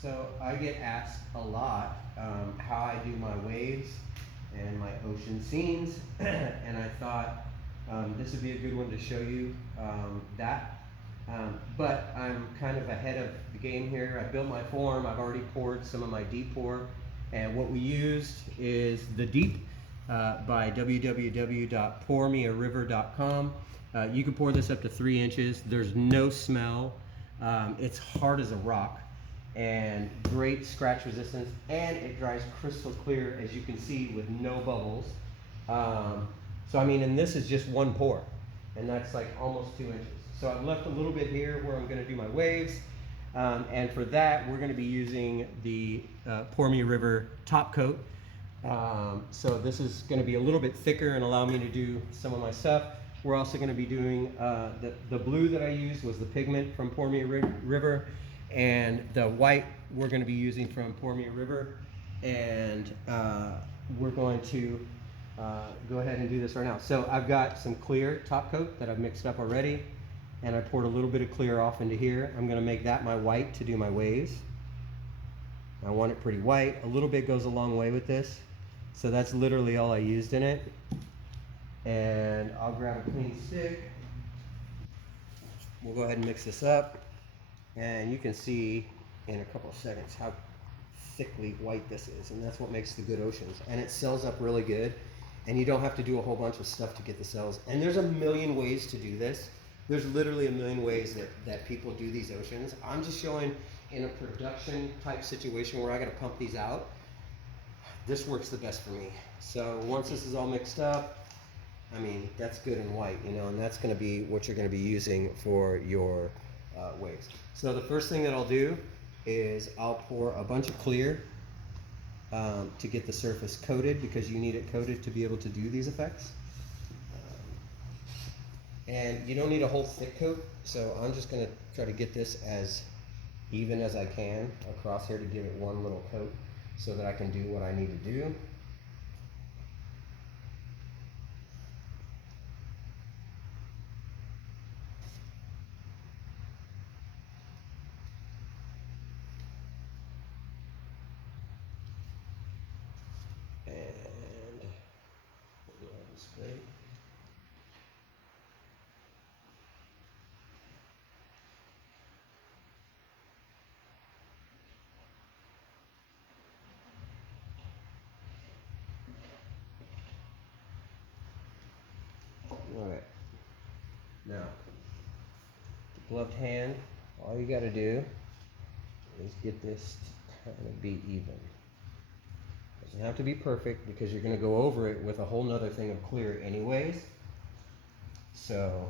So I get asked a lot how I do my waves and my ocean scenes, and I thought this would be a good one to show you that. But I'm kind of ahead of the game here. I built my form. I've already poured some of my deep pour, and what we used is the deep by www.pourmeariver.com. You can pour this up to 3 inches. There's no smell. It's hard as a rock and great scratch resistance, and it dries crystal clear, as you can see, with no bubbles. So I mean, and this is just one pour, and that's like almost 2 inches. So I've left a little bit here where I'm going to do my waves, and for that we're going to be using the Pour Me River top coat. So this is going to be a little bit thicker and allow me to do some of my stuff. We're also going to be doing the blue that I used was the pigment from Pour Me River, and the white we're going to be using from Pour Me River, and we're going to go ahead and do this right now. So I've got some clear top coat that I've mixed up already, and I poured a little bit of clear off into here. I'm going to make that my white to do my waves. I want it pretty white. A little bit goes a long way with this. So that's literally all I used in it. And I'll grab a clean stick. We'll go ahead and mix this up. And you can see in a couple of seconds how thickly white this is. And that's what makes the good oceans. And it sells up really good. And you don't have to do a whole bunch of stuff to get the cells. And there's a million ways to do this. There's literally a million ways that people do these oceans. I'm just showing in a production type situation where I gotta pump these out. This works the best for me. So once this is all mixed up, I mean, that's good and white, you know, and that's gonna be what you're gonna be using for your waves. So the first thing that I'll do is I'll pour a bunch of clear to get the surface coated, because you need it coated to be able to do these effects. And you don't need a whole thick coat, so I'm just gonna try to get this as even as I can across here to give it one little coat so that I can do what I need to do. And we'll have this great. Alright, now, the gloved hand, all you gotta do is get this to kind of be even. Doesn't have to be perfect, because you're gonna go over it with a whole nother thing of clear anyways. So,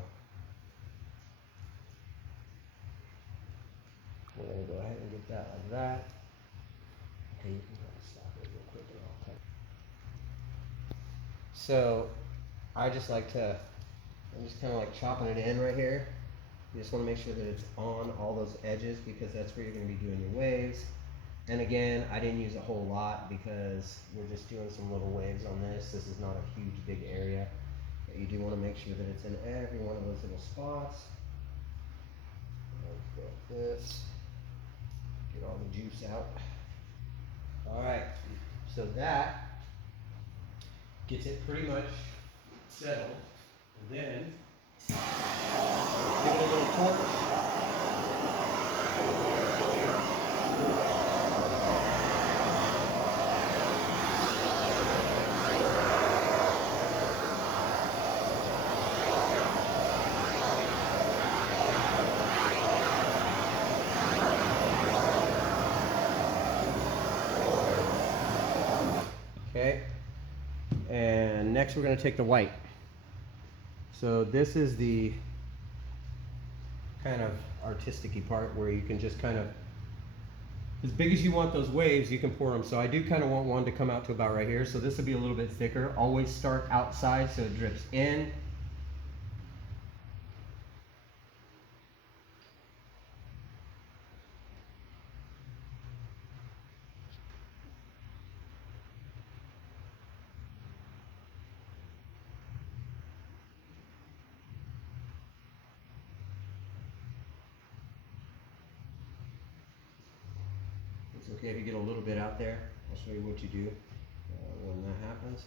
we're gonna go ahead and get that like that. Okay, you can kind of stop it real quick and I'll cut. So, I just like to, I'm just kind of like chopping it in right here. You just want to make sure that it's on all those edges, because that's where you're going to be doing your waves. And again, I didn't use a whole lot because we're just doing some little waves on this. This is not a huge big area, but you do want to make sure that it's in every one of those little spots. Let's go like this, get all the juice out. All right, so that gets it pretty much settled. And then give it a little torch. Okay, and next we're going to take the white. So this is the kind of artistic-y part where you can just kind of, as big as you want those waves, you can pour them. So I do kind of want one to come out to about right here. So this will be a little bit thicker. Always start outside so it drips in. It's okay if you get a little bit out there. I'll show you what you do when that happens.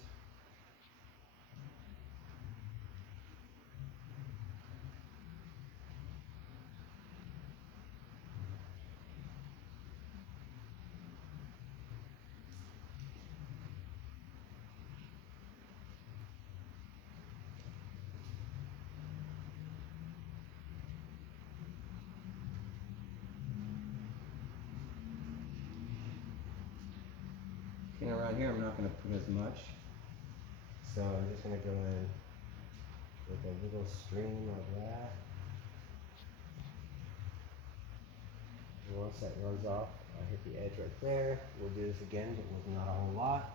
Okay, around here I'm not going to put as much. So I'm just going to go in with a little stream of that. And once that runs off, I hit the edge right there. We'll do this again, but with not a whole lot.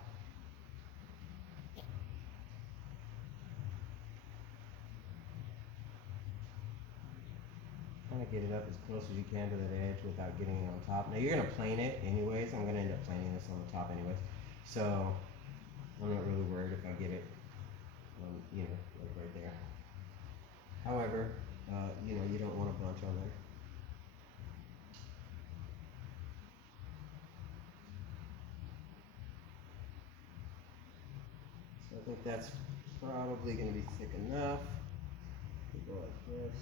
Kind of get it up as close as you can to that edge without getting it on top. Now you're going to plane it anyways. I'm going to end up planing this on the top anyways. So I'm not really worried if I get it, you know, like right there. However, you know, you don't want a bunch on there. So I think that's probably going to be thick enough. We'll go like this.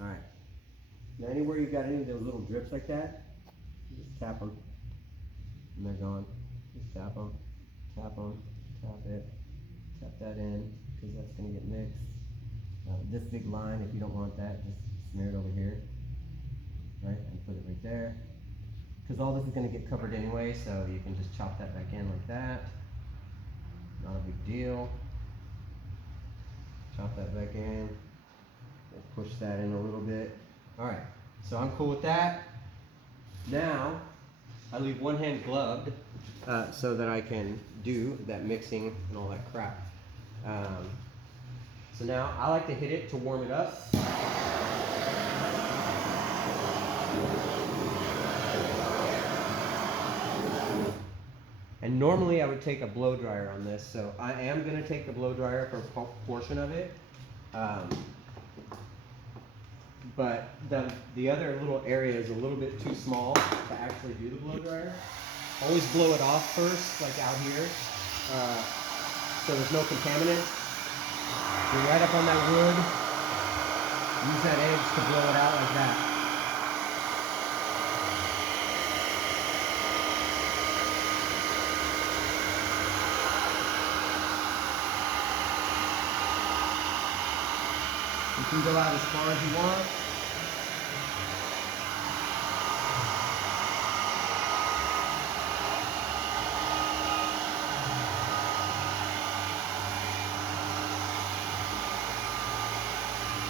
All right. Now anywhere you got any of those little drips like that, just tap them, and they're gone. Just tap them, tap it, tap that in, because that's going to get mixed. This big line, if you don't want that, just smear it over here, right, and put it right there. Because all this is going to get covered anyway, so you can just chop that back in like that. Not a big deal. Chop that back in. Push that in a little bit. All right, so I'm cool with that. Now, I leave one hand gloved so that I can do that mixing and all that crap. So now I like to hit it to warm it up. And normally I would take a blow dryer on this, so I am going to take the blow dryer for a portion of it. But the other little area is a little bit too small to actually do the blow dryer. Always blow it off first, like out here, so there's no contaminants. You're right up on that wood. Use that edge to blow it out like that. You can go out as far as you want.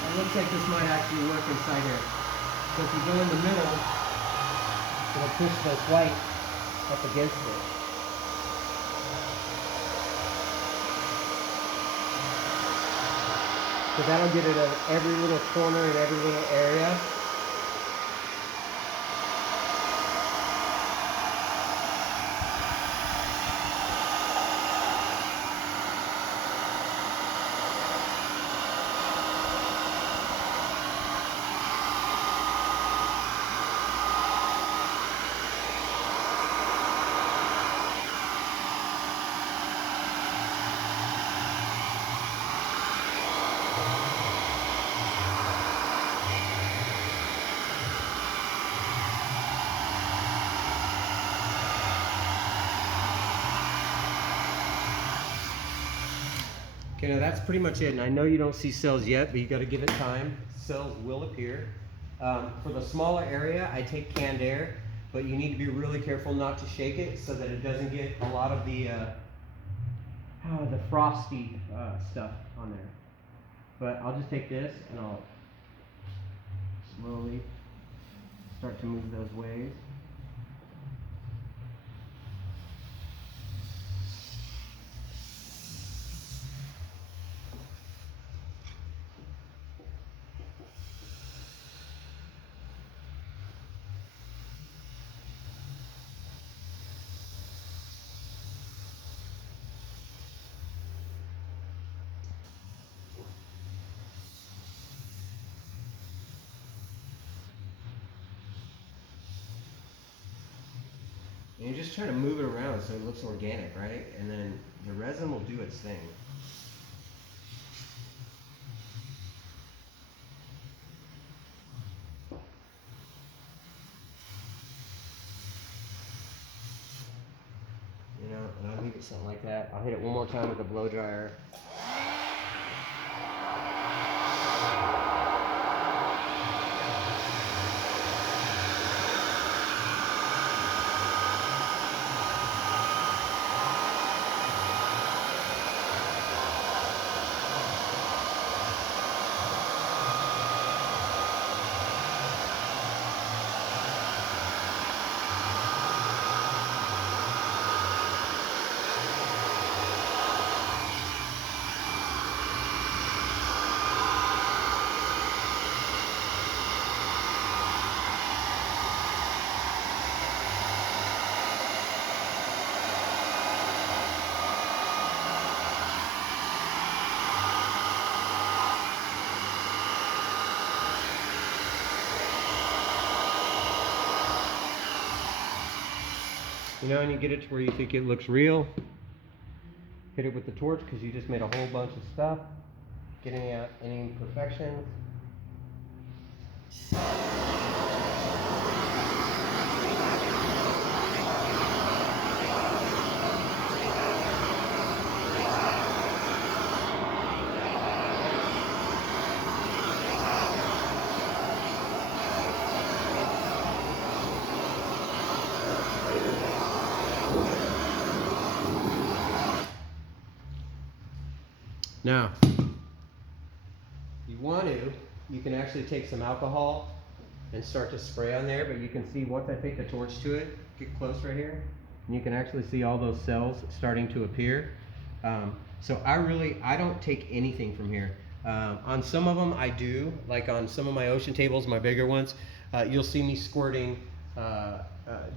It looks like this might actually work inside here. So if you go in the middle, it'll push the white up against it. So that'll get it at every little corner and every little area. Okay, now that's pretty much it. And I know you don't see cells yet, but you got to give it time. Cells will appear. For the smaller area, I take canned air, but you need to be really careful not to shake it so that it doesn't get a lot of the frosty stuff on there. But I'll just take this and I'll slowly start to move those waves. And you just try to move it around so it looks organic, right? And then the resin will do its thing. You know, and I'll leave it something like that. I'll hit it one more time with a blow dryer. You know, and you get it to where you think it looks real. Hit it with the torch because you just made a whole bunch of stuff. Getting out any imperfections. Now, you want to, you can actually take some alcohol and start to spray on there, but you can see once I take the torch to it, get close right here, and you can actually see all those cells starting to appear. So I don't take anything from here. On some of them I do, like on some of my ocean tables, my bigger ones, you'll see me squirting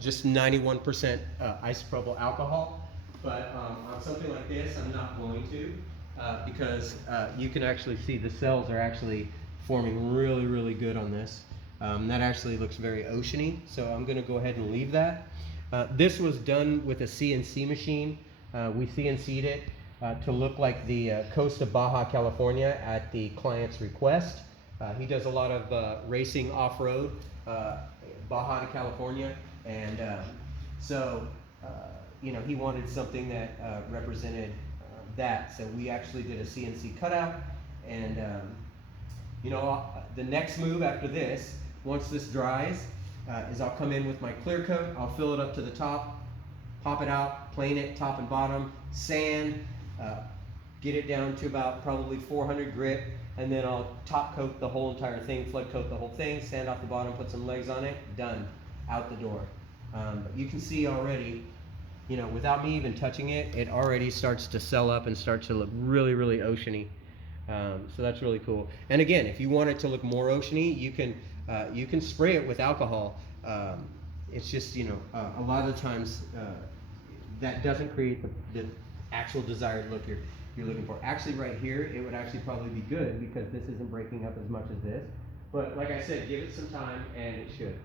just 91% isopropyl alcohol. But on something like this, I'm not going to. Because you can actually see the cells are actually forming really, really good on this. That actually looks very oceany, so I'm going to go ahead and leave that. This was done with a CNC machine. We CNC'd it to look like the coast of Baja California at the client's request. He does a lot of racing off-road, Baja to California, and you know, he wanted something that represented that. So we actually did a CNC cutout, and you know, the next move after this, once this dries, is I'll come in with my clear coat, I'll fill it up to the top, pop it out, plane it top and bottom, sand, get it down to about probably 400 grit, and then I'll top coat the whole entire thing, flood coat the whole thing, sand off the bottom, put some legs on it, done, out the door. But you can see already, you know, without me even touching it, it already starts to sell up and start to look really, really oceany. So that's really cool. And again, if you want it to look more oceany, you can spray it with alcohol. It's just, you know, a lot of the times that doesn't create the actual desired look you're looking for. Actually, right here, it would actually probably be good because this isn't breaking up as much as this. But like I said, give it some time and it should.